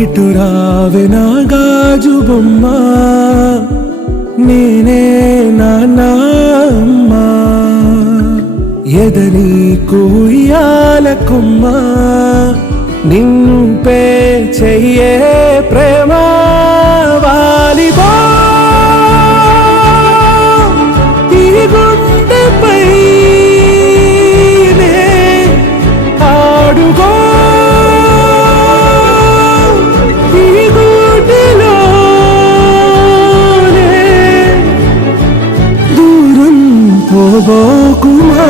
ఇటు రావే నా గాజు బొమ్మ, నేనే నాన్న అమ్మ, ఎదని కూయాల కొమ్మ, నిన్ను పే చెయ్యే ప్రేమ వాలిబా ఈ గుండెపై ఆడుగో పోబోకుమా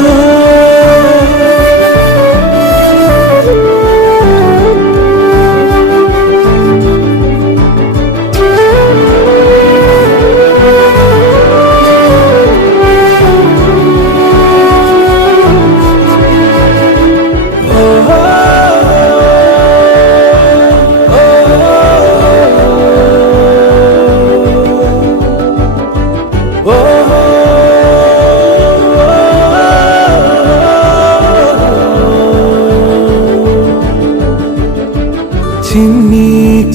చిన్ని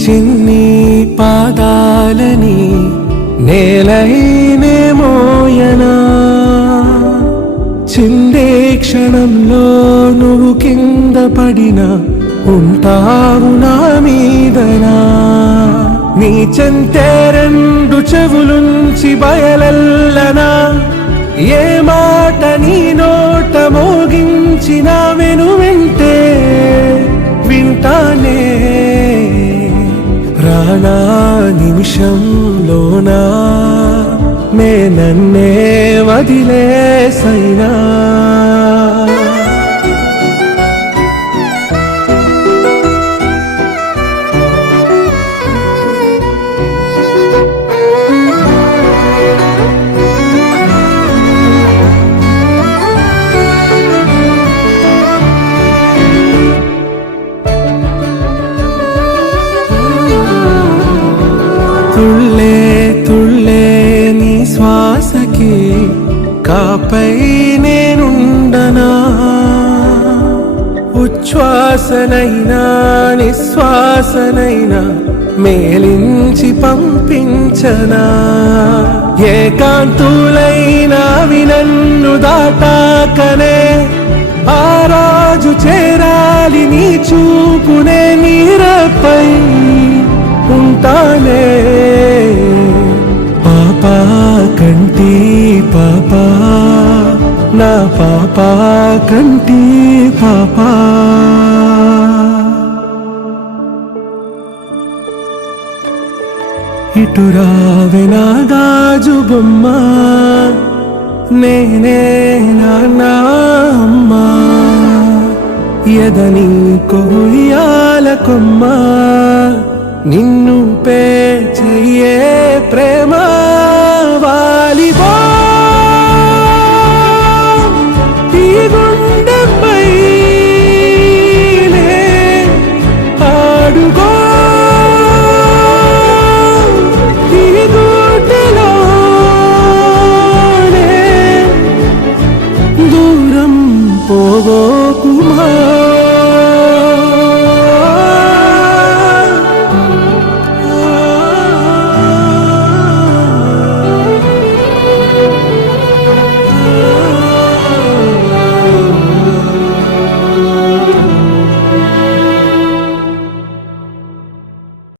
చిన్ని పాదాలని నేలైనే మోయనా, చిందే క్షణంలో నువ్వు కింద పడినా ఉంటావు నా మీదనా, నీ చెంతే రెండు చెవులుంచి బయలెల్లనా, ఏ మాట నీ నోట మోగించిన వెను వింటే వింటానే, రానా నిమిషంలోనా నే నన్నే వదిలేసైనా. తుళ్ళే తుళ్ళే నీ శ్వాసకి కాపై నేనుండనా, ఉచ్ఛ్వాసనైనా నిశ్వాసనైనా మేలించి పంపించనా, ఏకాంతులైనా వినన్ను దాటాకనే ఆ రాజు చేరాలి నీ చూపునే నీరపై ఉంటానే, పాపా కంటి పాపా నా పాపా కంటి పాపా. ఇటు రావే నా గాజు బొమ్మ, నేనే నాన్న అమ్మ, ఎదని కొయ్యాల కొమ్మ, నిన్ను పే చెయ్యే ప్రేమ వాలిబా.